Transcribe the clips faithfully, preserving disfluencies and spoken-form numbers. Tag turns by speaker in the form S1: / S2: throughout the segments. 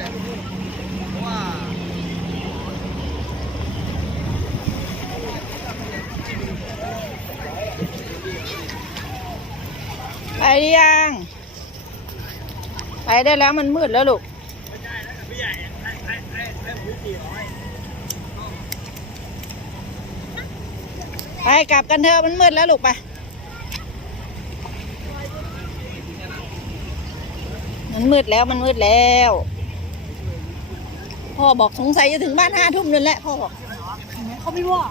S1: ว่า
S2: ไปหรือยังไปได้แล้วมันมืดแล้วลูกไปกลับกันเถอะมันมืดแล้วลูกไปมันมืดแล้วมันมืดแล้วพ่อบอกสงสัยจะถึงบ้านห้าทุ่มนั่นแหละพ่อบอกเขาไม่ว่า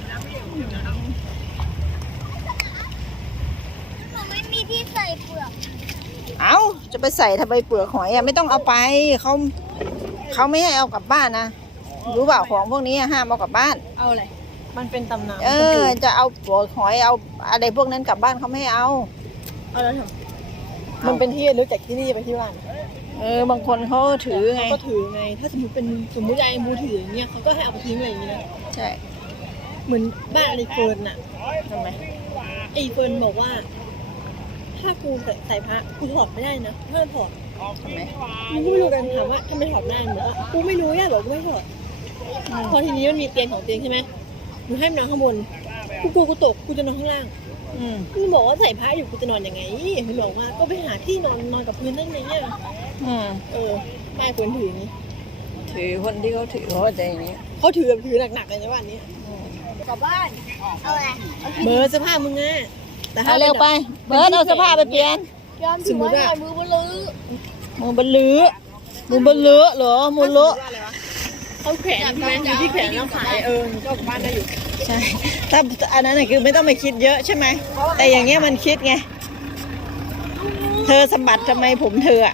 S3: เราไม่มีที่ใส่เปลือก
S2: เอาจะไปใส่ทำไมเปลือกหอยอ่ะไม่ต้องเอาไปเขาเขาไม่ให้เอากลับบ้านนะรู้เปล่าของพวกนี้ห้ามเอากลับบ้าน
S4: เอาอะไรมันเป็นตำนาน
S2: เออจะเอาเปลือกหอยเอาอะไรพวกนั้นกลับบ้านเขาไม่ให้เอา
S4: เอาแล้วทำมันเป็นที่รู้จักที่นี่ไปที่บ้าน
S2: เออบางคนเขาถือไง
S4: ก็ถือไงถ้าสมมติเป็นสมมติไอ้บูถืออย่างเงี้ยเขาก็ให้เอาไปทิ้งอะไรอย่างเงี้ย
S2: ใช่
S4: เหมือนบ้านไอ้เฟิร์นน่ะ
S2: ทำไม
S4: ไอ้เฟิร์นบอกว่าถ้ากูใส่ใส่พระกูถอดไม่ได้นะเพื่อนถอด
S2: ทำไม
S4: มึงก็ไม่รู้กันถามว่าทำไมถอดไม่ได้บอกว่ากูไม่รู้ย่าบอกกูไม่ถอดพอทีนี้มันมีเตียงของเตียงใช่ไหมมึงให้มันนอนข้างบนกูกูกูตกกูจะนอนข้างล่าง
S2: อืม
S4: มึงบอกว่าใส่พระอยู่กูจะนอนยังไงมึงบอกว่าก็ไปหาที่นอนนอนกับพื้นได้ไหมเนี่ย
S2: อืม
S4: เออไม่ควรถืออย่างนี้
S2: ถือคนที่เขาถือเขาใจอย่างนี้
S4: เขาถือแบบถือหนักๆเลยในวันนี้
S3: กลับบ้านเอาอะไร
S4: เบอร์เสื้อผ้ามึงไง
S2: แต่ถ้าเร็วไปเบิร์ดเอาเสื้อผ้าไปเปลี่ยน
S3: ยอมถือว่ามือบนลือ
S2: มือบนลือมือบนลือเหรอมือเลอะ
S4: เขาแขวนใช่ไหมอยู่ที่แขวนแล้วขายเออก็บ้านได้อยู่
S2: ใช่ถ้าอันนั้นน่ะคือไม่ต้องไปคิดเยอะใช่ไหมแต่อย่างเงี้ยมันคิดไงเธอสะบัดทำไมผมเธออะ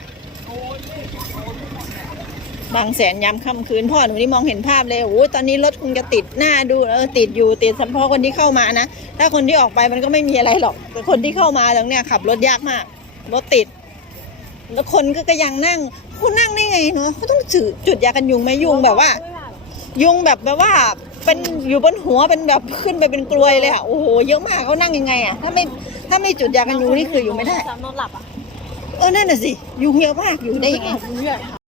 S2: บางแสนย้ำค่ำคืนพ่อหนูนี่มองเห็นภาพเลยโอ้ยตอนนี้รถคงจะติดหน้าดูเออติดอยู่ติดเฉพาะคนที่เข้ามานะถ้าคนที่ออกไปมันก็ไม่มีอะไรหรอกแต่คนที่เข้ามาตรงเนี้ยขับรถยากมากรถติดแล้วคนก็ก็ยังนั่งคุณนั่งได้ไงเนาะเขาต้องจุดจุดยากันยุงไหมยุงแบบว่ายุงแบบแบบว่าเป็นอยู่บนหัวเป็นแบบขึ้นไปเป็นกลวยเลยอ่ะโอ้โหเยอะมากเขานั่งยังไงอ่ะถ้าไม่ถ้าไม่จุดยากันยุงนี่คืออยู่ไม่ได้
S4: นอนหลับอ่ะ
S2: เออนั่นน่ะสิยุงเยอะมากอยู่ได้ยังไง